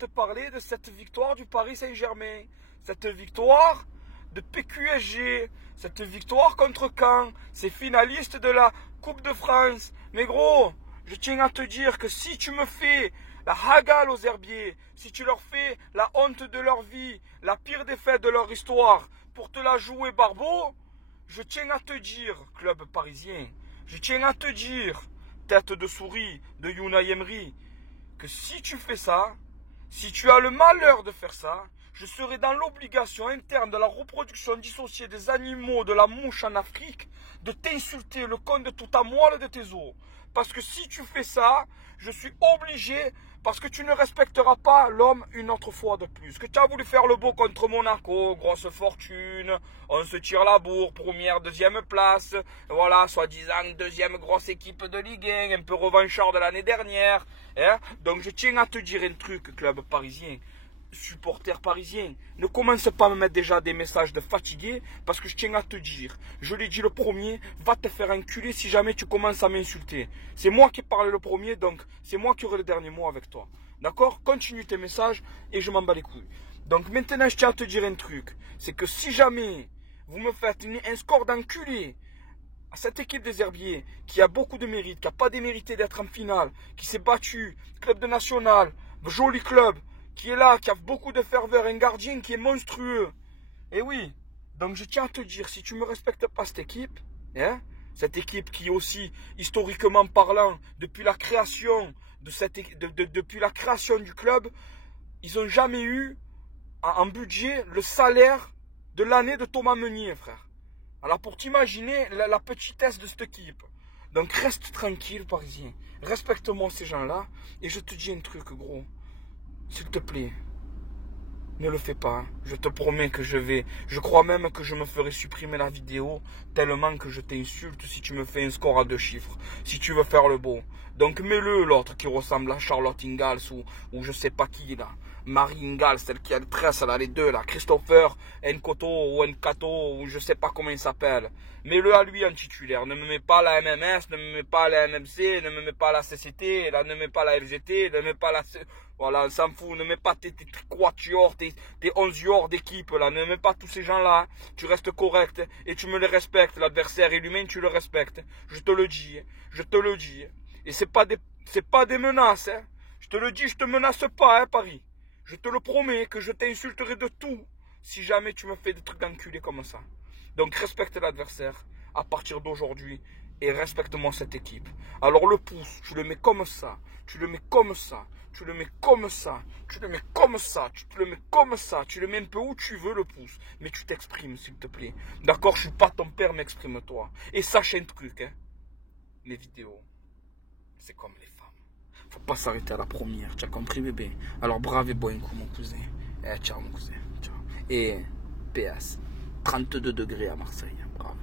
te parler de cette victoire du Paris Saint-Germain. Cette victoire de PQSG. Cette victoire contre Caen. Ces finalistes de la Coupe de France. Mais gros, je tiens à te dire que si tu me fais la hagale aux herbiers, si tu leur fais la honte de leur vie, la pire défaite de leur histoire, pour te la jouer barbeau, je tiens à te dire, club parisien, je tiens à te dire, tête de souris de Unai Emery, que si tu fais ça, si tu as le malheur de faire ça, je serai dans l'obligation interne de la reproduction dissociée des animaux de la mouche en Afrique de t'insulter le con de toute ta moelle de tes os. Parce que si tu fais ça, je suis obligé, parce que tu ne respecteras pas l'homme une autre fois de plus. Que tu as voulu faire le beau contre Monaco, grosse fortune, on se tire la bourre, première, deuxième place, voilà, soi-disant deuxième grosse équipe de Ligue 1, un peu revanchard de l'année dernière. Hein. Donc je tiens à te dire un truc, club parisien. Supporters parisiens, ne commence pas à me mettre déjà des messages de fatigué, parce que je tiens à te dire, je l'ai dit le premier, va te faire enculer si jamais tu commences à m'insulter. C'est moi qui parle le premier, donc c'est moi qui aurai le dernier mot avec toi. D'accord? Continue tes messages et je m'en bats les couilles. Donc maintenant je tiens à te dire un truc, c'est que si jamais vous me faites un score d'enculé à cette équipe des Herbiers, qui a beaucoup de mérite, qui n'a pas démérité d'être en finale, qui s'est battu, club de national, joli club, qui est là, qui a beaucoup de ferveur, un gardien qui est monstrueux. Et oui, donc je tiens à te dire, si tu ne me respectes pas cette équipe, hein, cette équipe qui aussi, historiquement parlant, depuis la création depuis la création du club, ils n'ont jamais eu en budget le salaire de l'année de Thomas Meunier, frère. Alors pour t'imaginer la petitesse de cette équipe. Donc reste tranquille, Parisien. Respecte-moi ces gens-là. Et je te dis un truc, gros. S'il te plaît, ne le fais pas. Je te promets que je crois même que je me ferai supprimer la vidéo tellement que je t'insulte si tu me fais un score à 2 chiffres. Si tu veux faire le beau. Donc mets-le, l'autre qui ressemble à Charlotte Ingalls ou je sais pas qui là. Marie Ingalls, celle qui a le tresse là, les deux là. Christopher Nkoto ou Nkato ou je sais pas comment il s'appelle. Mets-le à lui en titulaire. Ne me mets pas la MMS, ne me mets pas la MMC, ne me mets pas la CCT, là, ne me mets pas la FGT, ne me mets pas la... Voilà, on s'en fout. Ne mets pas tes quatuors, tes 11 d'équipe là. Ne mets pas tous ces gens-là. Tu restes correct et tu me les respectes. L'adversaire est l'humain, tu le respectes. Je te le dis. Je te le dis. Et c'est pas des menaces. Hein. Je te le dis, je te menace pas, hein, Paris. Je te le promets que je t'insulterai de tout si jamais tu me fais des trucs d'enculé comme ça. Donc respecte l'adversaire à partir d'aujourd'hui et respecte-moi cette équipe. Alors le pouce, tu le mets comme ça, tu le mets comme ça, tu le mets comme ça, tu le mets comme ça, tu le mets comme ça, tu le mets un peu où tu veux le pouce, mais tu t'exprimes s'il te plaît. D'accord, je suis pas ton père, mais exprime-toi. Et sache un truc, hein, les vidéos, c'est comme les femmes. Faut pas s'arrêter à la première, tu as compris bébé? Alors brave et bon coup mon cousin. Ciao mon cousin, ciao. Et PS, 32 degrés à Marseille, brave.